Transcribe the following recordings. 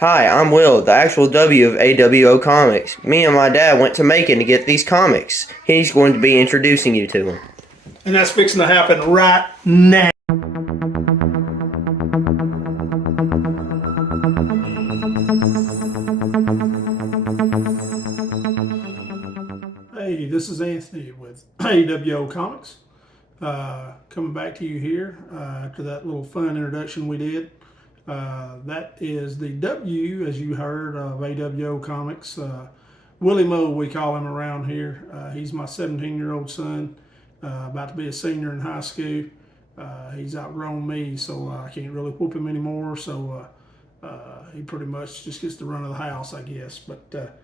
Hi, I'm Will, the actual W of A.W.O Comics. Me and my dad went to Macon to get these comics. He's going to be introducing you to them. And that's fixing to happen right now. Hey, this is Anthony with A.W.O Comics. Coming back to you here after that little fun introduction we did. That is the W, as you heard, of A.W.O Comics. Willie Moe, we call him around here. He's my 17-year-old son, about to be a senior in high school. He's outgrown me, so I can't really whoop him anymore. So he pretty much just gets the run of the house, I guess. But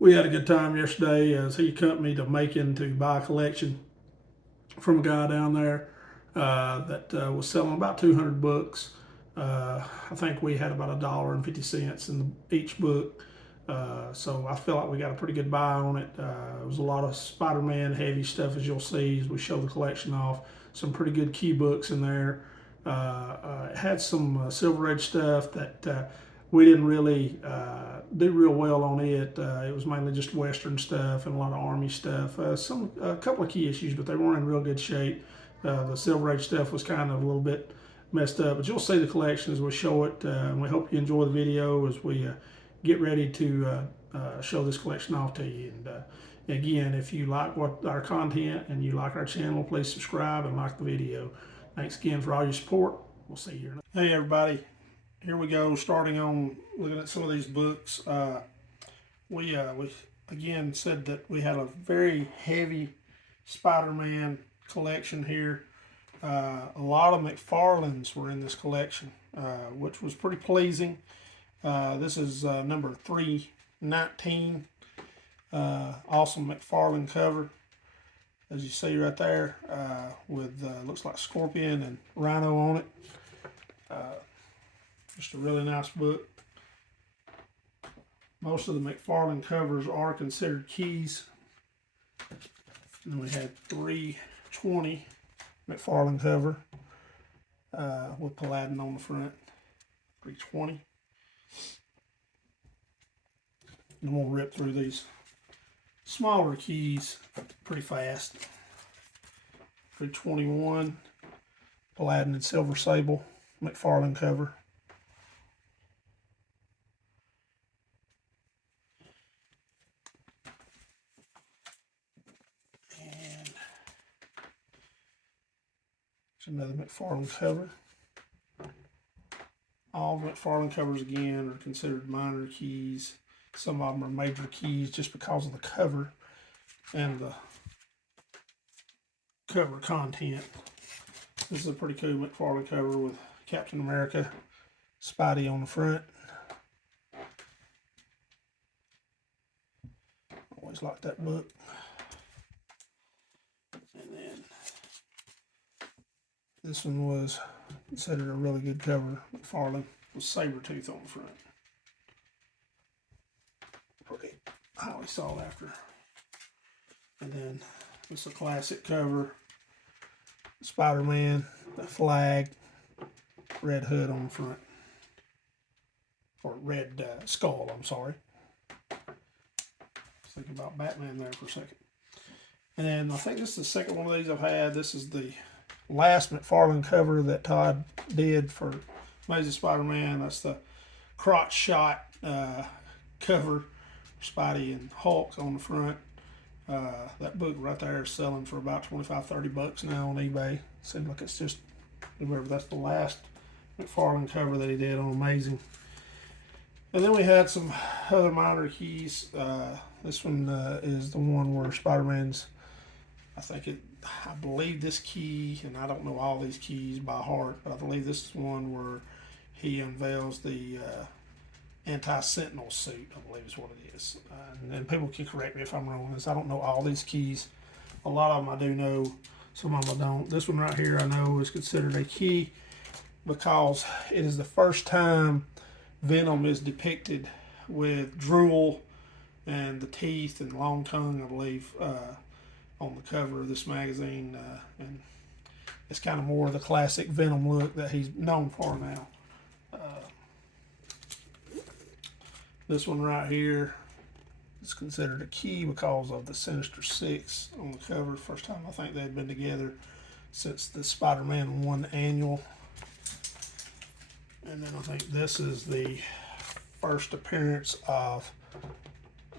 we had a good time yesterday as he accompanied me to Macon to buy a collection from a guy down there that was selling about 200 books. I think we had about $1.50 in each book. So I feel like we got a pretty good buy on it. It was a lot of Spider-Man heavy stuff, as you'll see as we show the collection off. Some pretty good key books in there. It had some Silver Age stuff that we didn't really do real well on it. It was mainly just Western stuff and a lot of Army stuff. A couple of key issues, but they weren't in real good shape. The Silver Age stuff was kind of a little bit messed up, but you'll see the collection as we show it, and we hope you enjoy the video as we get ready to show this collection off to you. And again, if you like our content and you like our channel, please subscribe and like the video. Thanks again for all your support. We'll see you. Hey everybody, here we go. Starting on looking at some of these books. We again said that we had a very heavy Spider-Man collection here. A lot of McFarlane's were in this collection, which was pretty pleasing. This is number 319. Awesome McFarlane cover, as you see right there, with looks like Scorpion and Rhino on it. Just a really nice book. Most of the McFarlane covers are considered keys. And then we had 320 McFarlane cover with Paladin on the front. 320. And we'll rip through these smaller keys pretty fast. 321 Paladin and Silver Sable McFarlane cover. And there's another McFarlane cover. All McFarlane covers again are considered minor keys. Some of them are major keys just because of the cover and the cover content. This is a pretty cool McFarlane cover with Captain America, Spidey on the front. Always liked that book. And then this one was considered a really good cover. McFarlane with Sabretooth on the front. Pretty highly sought after. And then it's a classic cover. Spider-Man, the flag, red hood on the front. Or red skull, I'm sorry. Thinking about Batman there for a second. And then I think this is the second one of these I've had. This is the last McFarlane cover that Todd did for Amazing Spider-Man. That's the crotch shot cover. Spidey and Hulk on the front. That book right there is selling for about $25-30 now on eBay. Seems like it's just, remember, that's the last McFarlane cover that he did on Amazing. And then we had some other minor keys. This one is the one where Spider-Man's, I believe this key, and I don't know all these keys by heart, but I believe this is one where he unveils the anti-sentinel suit, I believe is what it is. And people can correct me if I'm wrong, because I don't know all these keys. A lot of them I do know, some of them I don't. This one right here I know is considered a key because it is the first time Venom is depicted with drool and the teeth and long tongue, I believe, on the cover of this magazine. And it's kind of more of the classic Venom look that he's known for now. This one right here is considered a key because of the Sinister Six on the cover. First time I think they'd been together since the Spider-Man 1 annual. And then I think this is the first appearance of,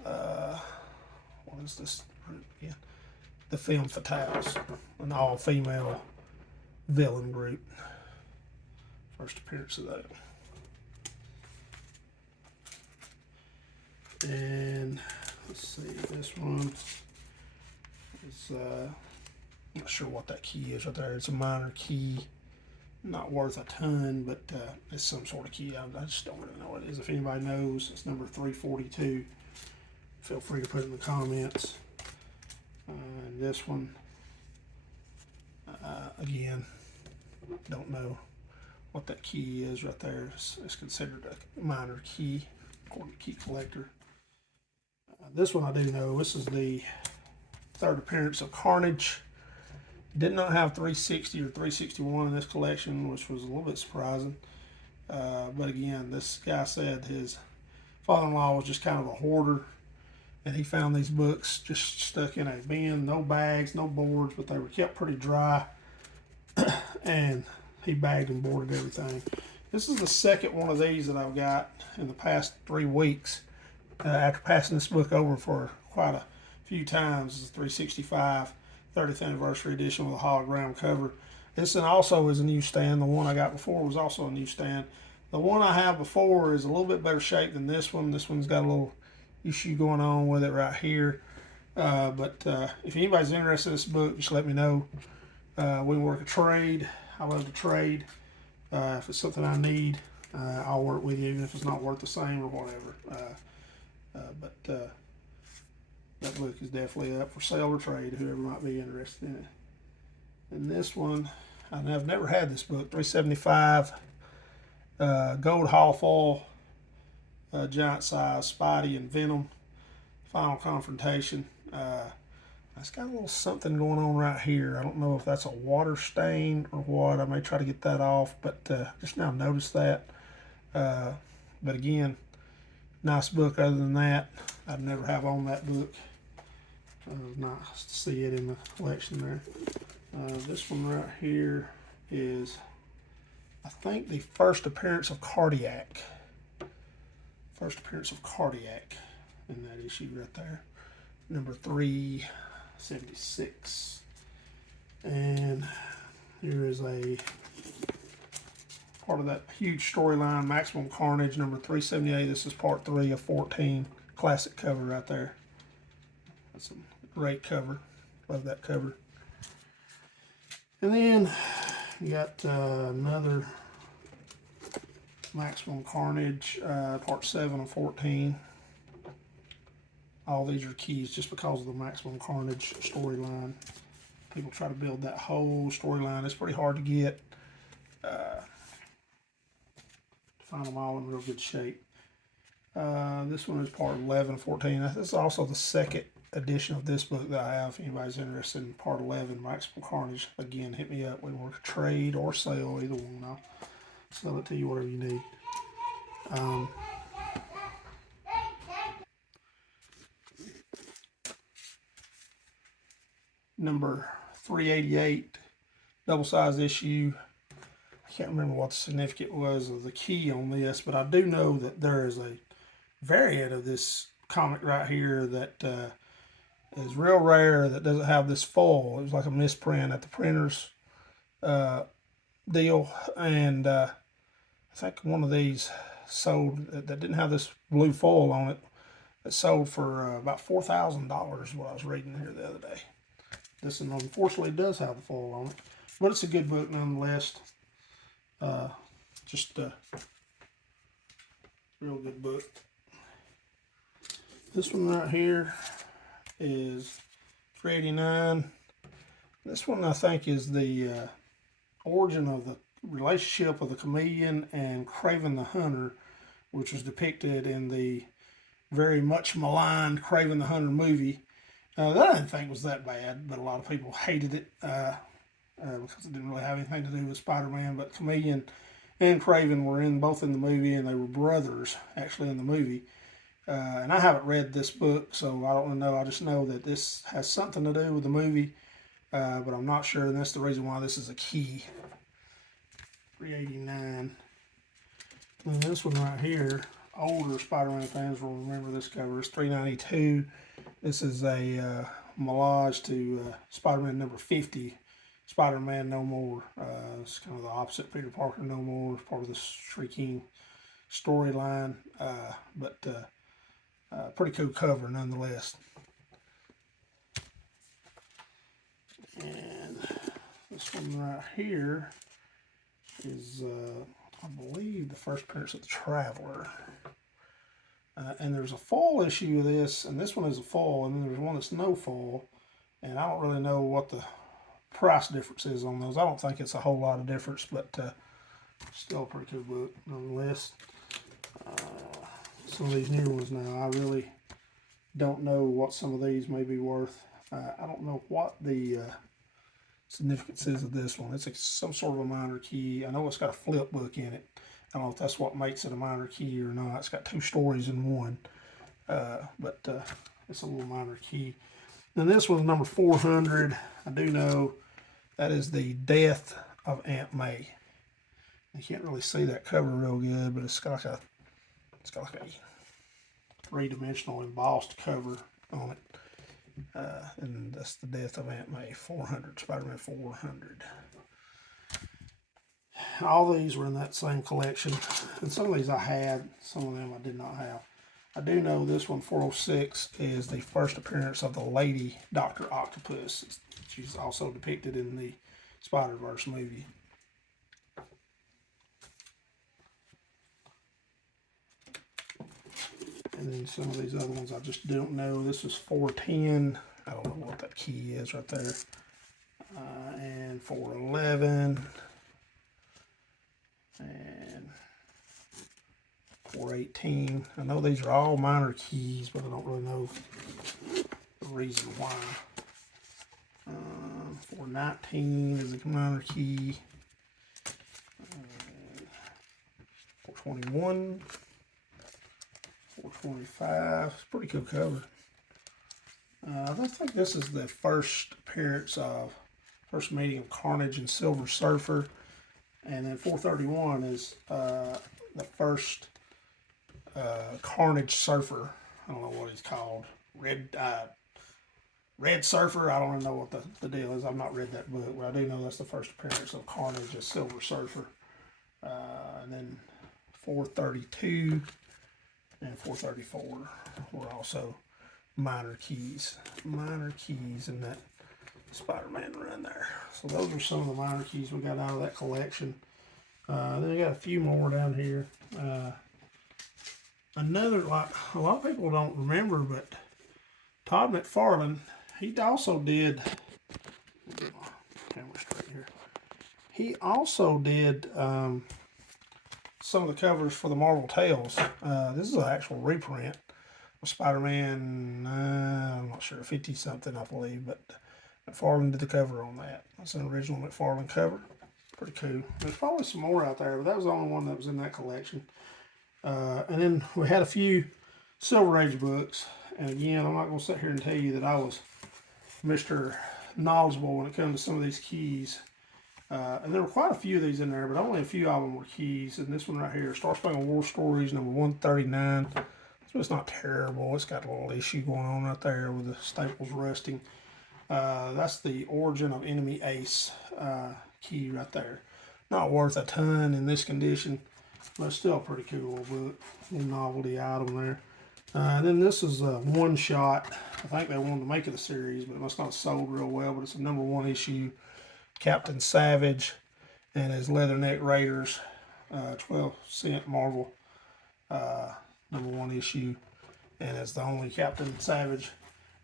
what is this? Yeah, the Femme Fatales, an all-female villain group. First appearance of that. And let's see, this one is, I'm not sure what that key is right there. It's a minor key, not worth a ton, but it's some sort of key. I just don't really know what it is. If anybody knows, it's number 342. Feel free to put it in the comments. And this one, again, don't know what that key is right there. It's considered a minor key, according to Key Collector. This one I do know. This is the third appearance of Carnage. Did not have 360 or 361 in this collection, which was a little bit surprising. But again, this guy said his father-in-law was just kind of a hoarder, and he found these books just stuck in a bin, no bags, no boards, but they were kept pretty dry, and he bagged and boarded everything. This is the second one of these that I've got in the past 3 weeks. After passing this book over for quite a few times. It's a 365 30th anniversary edition with a hologram cover. This one also is a newsstand. The one I got before was also a newsstand. The one I have before is a little bit better shape than this one. This one's got a little issue going on with it right here. But if anybody's interested in this book, just let me know. We can work a trade. I love to trade. If it's something I need, I'll work with you, even if it's not worth the same or whatever. But that book is definitely up for sale or trade, whoever might be interested in it. And this one, I've never had this book, 375 gold hollow foil, giant size, Spidey and Venom, final confrontation. It's got a little something going on right here. I don't know if that's a water stain or what. I may try to get that off, but just now noticed that. But again, nice book. Other than that, I'd never have owned that book. Nice to see it in the collection there. This one right here is, I think, the first appearance of Cardiac. First appearance of Cardiac in that issue right there. Number 376. And here is a part of that huge storyline, Maximum Carnage, number 378. This is part 3 of 14. Classic cover right there. That's a great cover. Love that cover. And then you got another Maximum Carnage, part 7 of 14. All these are keys just because of the Maximum Carnage storyline. People try to build that whole storyline. It's pretty hard to get. Find them all in real good shape. This one is part 11 of 14. This is also the second edition of this book that I have. If anybody's interested in part 11, Maximum Carnage, again, hit me up. We can work a trade or sale, either one. I'll sell it to you, whatever you need. Number 388, double-size issue. I can't remember what the significance was of the key on this, but I do know that there is a variant of this comic right here that is real rare, that doesn't have this foil. It was like a misprint at the printer's deal, and I think one of these sold that didn't have this blue foil on it. It sold for about $4,000 is what I was reading here the other day. This one unfortunately does have the foil on it, but it's a good book nonetheless. Just a real good book. This one right here is 389. This one I think is the origin of the relationship of the Chameleon and Kraven the Hunter, which was depicted in the very much maligned Kraven the Hunter movie. That I didn't think was that bad, but a lot of people hated it because it didn't really have anything to do with Spider-Man. But Chameleon and Kraven were both in the movie, and they were brothers actually in the movie. And I haven't read this book, so I don't know. I just know that this has something to do with the movie, but I'm not sure, and that's the reason why this is a key. 389. And this one right here, older Spider-Man fans will remember this cover. It's 392. This is a homage to Spider-Man number 50, Spider-Man No More. It's kind of the opposite, Peter Parker No More. It's part of the Shrieking storyline, but pretty cool cover nonetheless. And this one right here is, I believe, the first appearance of the Traveler. And there's a fall issue of this, and this one is a fall, and then there's one that's no fall. And I don't really know what the price difference is on those. I don't think it's a whole lot of difference, but still a pretty cool book nonetheless. Some of these new ones now, I really don't know what some of these may be worth. I don't know what the significance is of this one. It's some sort of a minor key. I know it's got a flip book in it. I don't know if that's what makes it a minor key or not. It's got 2 stories in one, but it's a little minor key. Then this one's number 400. I do know that is the Death of Aunt May. You can't really see that cover real good, but it's got like a 3-dimensional embossed cover on it. And that's the Death of Aunt May 400, Spider-Man 400. All these were in that same collection, and some of these I had, some of them I did not have. I do know this one, 406, is the first appearance of the Lady Dr. Octopus. She's also depicted in the Spider-Verse movie. And then some of these other ones I just don't know. This is 410. I don't know what that key is right there. And 411. And 418. I know these are all minor keys, but I don't really know the reason why. 419 is a minor key. 421. 425. It's a pretty cool cover. I think this is the first meeting of Carnage and Silver Surfer. And then 431 is the first Carnage Surfer. I don't know what he's called. Red Surfer. I don't know what the deal is. I've not read that book, but I do know that's the first appearance of Carnage as Silver Surfer. And then 432 and 434 were also minor keys. Minor keys in that Spider-Man run there. So those are some of the minor keys we got out of that collection. Then we got a few more down here. Another, like a lot of people don't remember, but Todd McFarlane, he also did, get my camera straight here. He also did some of the covers for the Marvel Tales. This is an actual reprint of Spider-Man, I'm not sure, 50-something, I believe, but McFarlane did the cover on that. That's an original McFarlane cover. Pretty cool. There's probably some more out there, but that was the only one that was in that collection. And then we had a few Silver Age books. And again, I'm not going to sit here and tell you that I was Mr. Knowledgeable when it comes to some of these keys. And there were quite a few of these in there, but only a few of them were keys. And this one right here, Star Spangled War Stories, number 139. So it's not terrible. It's got a little issue going on right there with the staples rusting. That's the Origin of Enemy Ace key right there. Not worth a ton in this condition, but still a pretty cool little book. Little novelty item there. Then this is a one-shot. I think they wanted to make it a series, but it must not have sold real well. But it's a number 1 issue. Captain Savage and his Leatherneck Raiders, 12-cent Marvel, number 1 issue. And it's the only Captain Savage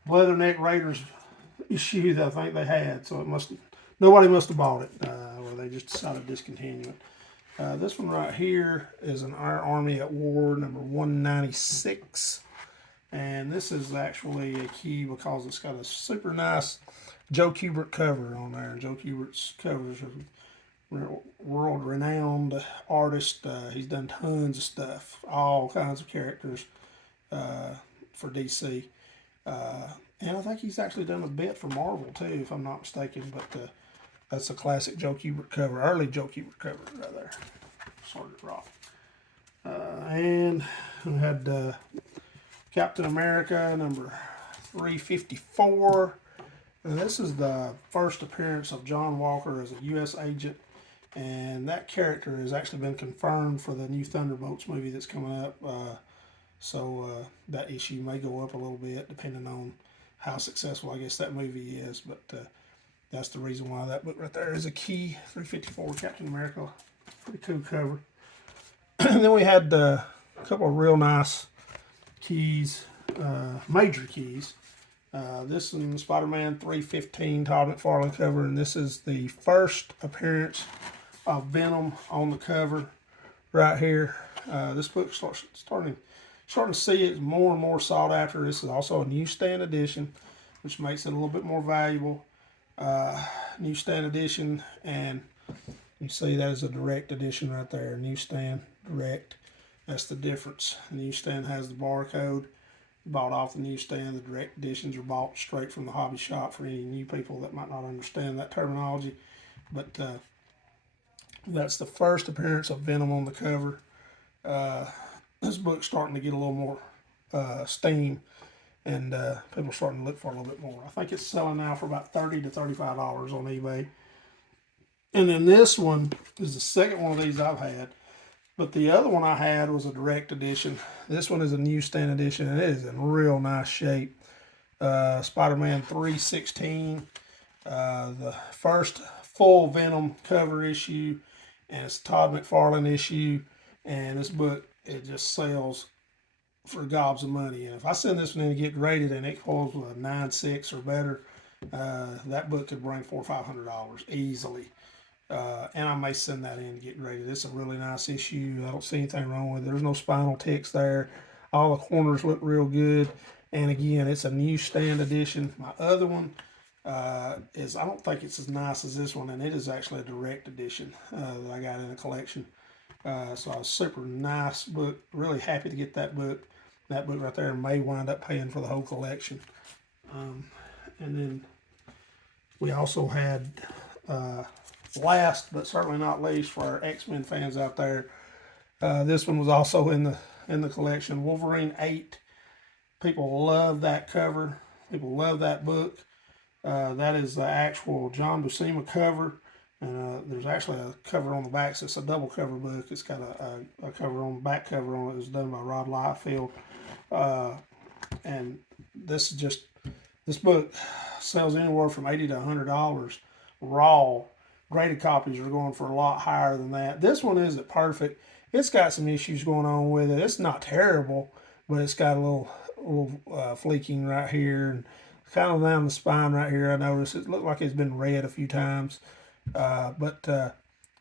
Leatherneck Raiders issue that I think they had. So nobody must have bought it, or they just decided to discontinue it. This one right here is an Our Army at War, number 196. And this is actually a key because it's got a super nice Joe Kubert cover on there. Joe Kubert's covers are world-renowned artist. He's done tons of stuff, all kinds of characters. for DC. And I think he's actually done a bit for Marvel too, if I'm not mistaken. But that's a classic Joe Kubert cover, early Joe Kubert cover right there. Sergeant Rock. And we had Captain America number 354. And this is the first appearance of John Walker as a U.S. agent, and that character has actually been confirmed for the new Thunderbolts movie that's coming up. So that issue may go up a little bit depending on how successful I guess that movie is. But that's the reason why that book right there is a key. 354 Captain America. Pretty cool cover. And then we had a couple of real nice keys, major keys. This is Spider-Man 315 Todd McFarlane cover, and this is the first appearance of Venom on the cover right here. This book starting to see it more and more sought after. This is also a newsstand edition, which makes it a little bit more valuable. Newsstand edition, and you see that is a direct edition right there. Newsstand direct. That's the difference. The newsstand has the barcode. Bought off the newsstand. The direct editions are bought straight from the hobby shop for any new people that might not understand that terminology. But that's the first appearance of Venom on the cover. This book's starting to get a little more steam, and people are starting to look for a little bit more. I think it's selling now for about $30 to $35 on eBay. And then this one is the second one of these I've had. But the other one I had was a direct edition. This one is a newsstand edition, and it is in real nice shape. Spider-Man 316, the first full Venom cover issue, and it's a Todd McFarlane issue. And this book, it just sells for gobs of money. And if I send this one in to get graded and it pulls with a 9.6 or better, that book could bring $400 or $500 easily. And I may send that in to get graded. It's a really nice issue. I don't see anything wrong with it. There's no spinal ticks there. All the corners look real good. And again, it's a newsstand edition. My other one is, I don't think it's as nice as this one, and it is actually a direct edition that I got in a collection. So I was super nice book. Really happy to get that book. That book right there may wind up paying for the whole collection. And then we also had, last but certainly not least for our X-Men fans out there, this one was also in the collection. Wolverine 8. People love that cover. People love that book. That is the actual John Buscema cover. And there's actually a cover on the back, so it's a double cover book. It's got a cover on the back cover on it. It was done by Rod Liefeld. And this book sells anywhere from $80 to $100 raw. Graded copies are going for a lot higher than that. This one isn't perfect. It's got some issues going on with it. It's not terrible, but it's got a little fleeking right here and kind of down the spine right here. I noticed it looked like it's been read a few times. But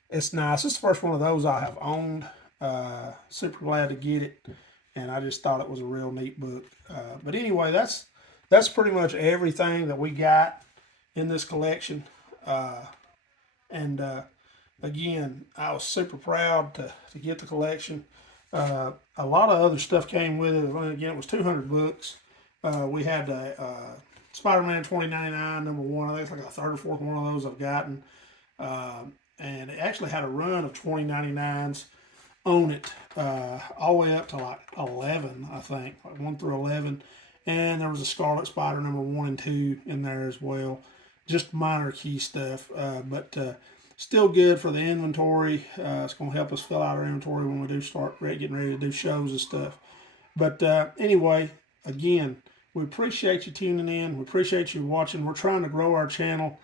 it's nice. It's the first one of those I have owned. Super glad to get it, and I just thought it was a real neat book. But anyway, that's pretty much everything that we got in this collection. And again, I was super proud to get the collection. A lot of other stuff came with it. Again, it was 200 books. We had Spider-Man 2099 number 1. I think it's like a third or fourth one of those I've gotten. And it actually had a run of 2099s on it, all the way up to like 11, I think, like 1 through 11. And there was a Scarlet Spider number 1 and 2 in there as well. Just minor key stuff, but still good for the inventory. It's going to help us fill out our inventory when we do start getting ready to do shows and stuff. But anyway, again, we appreciate you tuning in. We appreciate you watching. We're trying to grow our channel.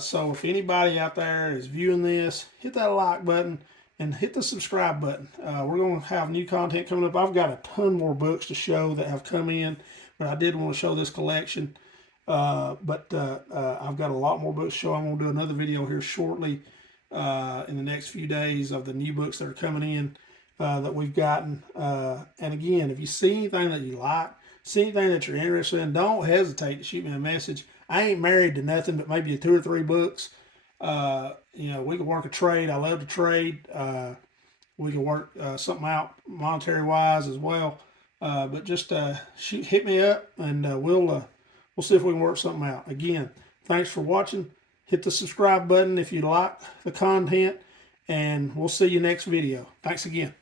So if anybody out there is viewing this, hit that like button and hit the subscribe button. We're going to have new content coming up. I've got a ton more books to show that have come in, but I did want to show this collection. But I've got a lot more books to show. I'm going to do another video here shortly in the next few days of the new books that are coming in that we've gotten. And again, if you see anything that you like, see anything that you're interested in, don't hesitate to shoot me a message. I ain't married to nothing but maybe 2 or 3 books. We can work a trade. I love to trade. We can work something out monetary wise as well. But just hit me up, and we'll see if we can work something out. Again, thanks for watching. Hit the subscribe button if you like the content, and we'll see you next video. Thanks again.